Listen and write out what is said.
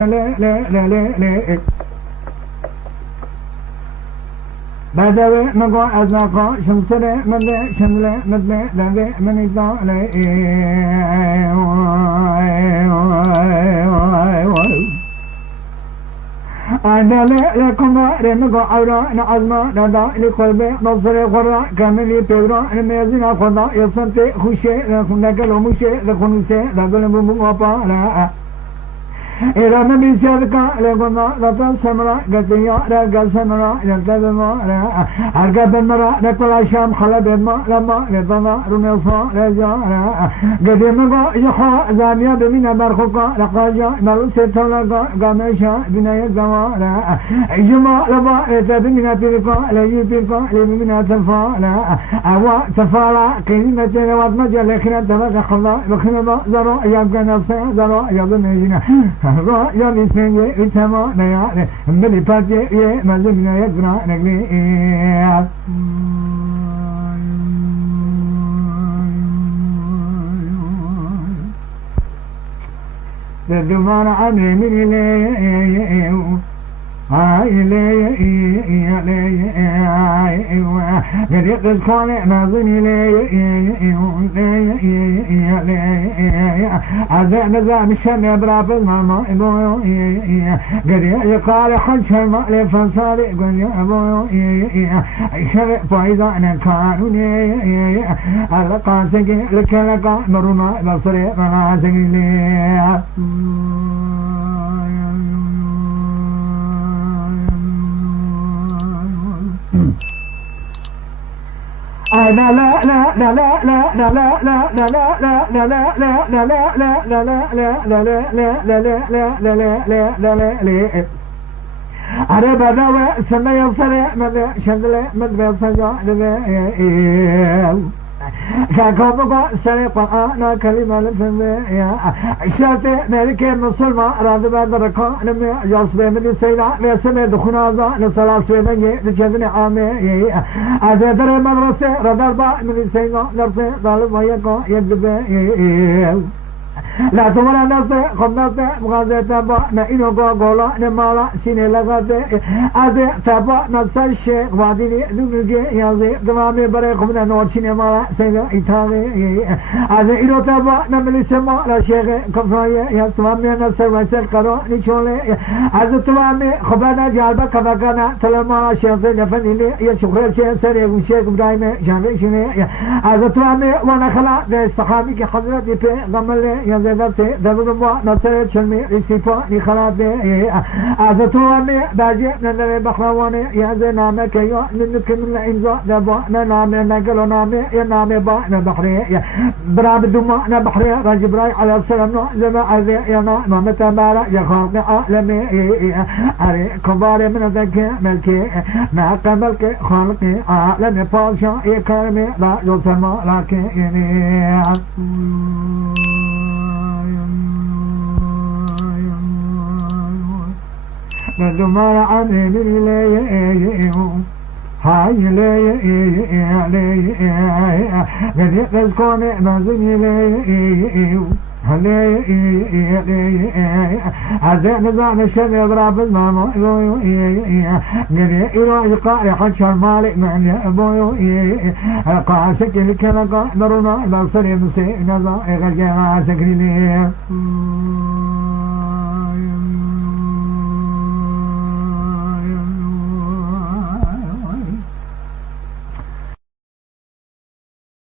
لا بدوي مقو أزاقو شمسري مدلي شملي مدلي لذي من يطالي أنا لكم رمقو عورا نعظما لدى لقلبي نصري قرى كاملي بيرا نميزنا قضاء يصنتي خوشي لكم نقلو مشي لكم نسي لقل مبقى لا إذا ما بيصيرك لقنا لطا سمرا قتيا رقا سمرا يلتد الماء أرقب المرا نقل الشام خلب الماء لما لطنا رميصا لجارا قديمك يخا زانيا بمنا برخوكا لقاجا ملوسيتا لقا قامشا بناية زوارا إجماع لبا لتبمنا تلقا ليبقا لبمنا تفالا أوا تفالا كلمة واتمجا لخنا تبقى خلا بخنا زرا يبقى نفسي زرا يبقى نجنا يا مسلم يا تمام يا ملي باجي يا مزمنا يا جنا نقلي الدمار عمري من ليه هاي ليه قريق الكون ناظني ليه عزاء نزام الشم براب الماما ابويو قريق يقال حج شرما لفنصاري قل يا ابويو شرق فايزا نكانوني على قاسقي لك لك مرونا بصري مناسقي ليه لا لا لا لا لا لا لا لا لا لا لا لا لا لا أنا بدأ سنة يصير مدة شغلة مدة سجى كاكوبا سرقة أنا كلمة لفمية شاتي ملكي مسلمة راد بدركا نمي يصبح من السيدة لسمي دخونا ذا لصلاة سويني لشذن عامي أزدر مدرسة ردربا من السيدة نرسي ظالم ويكا يجبه لا تمر نفسه خمسة مغازة تبا نإنه قولا نمالا سيني لغازة أزي تبا نفس الشيخ واديني نمجي يازي دمامي بري خمنا نور سيني مالا سيدا إتاغي أزي إنو تبا نملي سما لشيخ كفاية يستمامي نفس الوسل قرو نشولي أزي تمامي خبانا جالبا كفاكانا تلما شيخ نفني لي يشخر شيخ سريق شيخ برايمي شامي شني أزي تمامي وانا خلا دستخامي كي حضرتي في غمالي يزدت دبلوا نصر شلمي رسيفا لخلاده أزتوامي باجي ننر بخواني يزد نامك يا ننكم الإنزاء دبا ننام نقل نامي ينام با نبحري براب دما نبحري رجبراي على السلام لما أذي ينا نامتا بارا يخاف عالمي أري كبار من ذاك ملكي ما قبلك خالقي عالمي فاشا يكرمي لا يسمى لكن الدمار عمي ليه هاي ليه قد يقزكون مازني ليه عزيء نظام الشم يضرب الماما قد يقرأ يقاري حشر مالك من أبويو قاسك الكلقاء درنا بصري مسيء نظام غير قاسك ليه